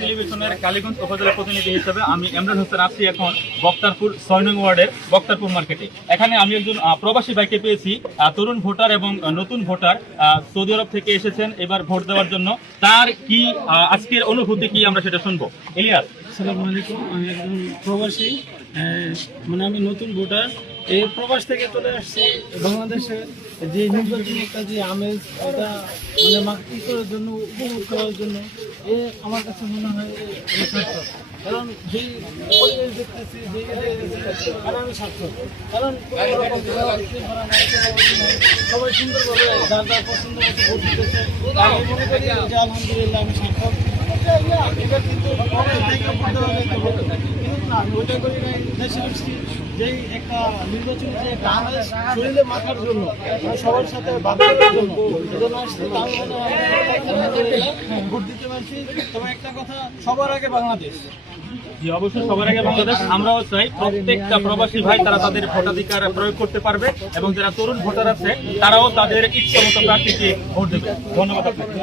টেলিভিশনের কালীগঞ্জ উপজেলা প্রতিনিধি হিসেবে আমি ইমরান হোসেন আছি এখন বক্তারপুর ৬ নং ওয়ার্ডের বক্তারপুর মার্কেটে। এখানে আমি একজন প্রবাসী ভাইকে পেয়েছি, তরুণ ভোটার এবং নতুন ভোটার, সৌদি আরব থেকে এসেছেন এবার ভোট দেওয়ার জন্য। তার কি আজকের অনুভূতি কি আমরা সেটা শুনবো। ইলিয়াস, আসসালামু আলাইকুম। আমি একজন প্রবাসী, আমি নতুন ভোটার। এই প্রবাস থেকে চলে আসছি বাংলাদেশে। যে নির্বাচনী একটা যে আমেজ, এটা মাতৃ করার জন্য, উপভোগ করার জন্য আমার কাছে মনে হয় সার্থক। কারণ যেই পরিবেশ দেখতেছি, আমি সার্থক। কারণ সবাই সুন্দরভাবে যার যার পছন্দ মতো ভোট দিতেছে। আমি মনে করি যে আলহামদুলিল্লাহ আমি সার্থক। এটা কিন্তু ওইটা করি নাই, দেশে আসছি যেই একটা নির্বাচনী যে একটা আমেজ শরীরে মাথার জন্য, সবার সাথে ভাগ করার জন্য এজন্য আসছি। তাও ভোট দিতে পারছি। তবে একটা কথা, সবার আগে বাংলাদেশ। জি, অবশ্যই সবার আগে বাংলাদেশ। আমরাও চাই প্রত্যেকটা প্রবাসী ভাই তারা তাদের ভোটাধিকার প্রয়োগ করতে পারবে এবং যারা তরুণ ভোটার আছে তারাও তাদের ইচ্ছা মতো প্রার্থীকে ভোট দেবে। ধন্যবাদ আপনাকে।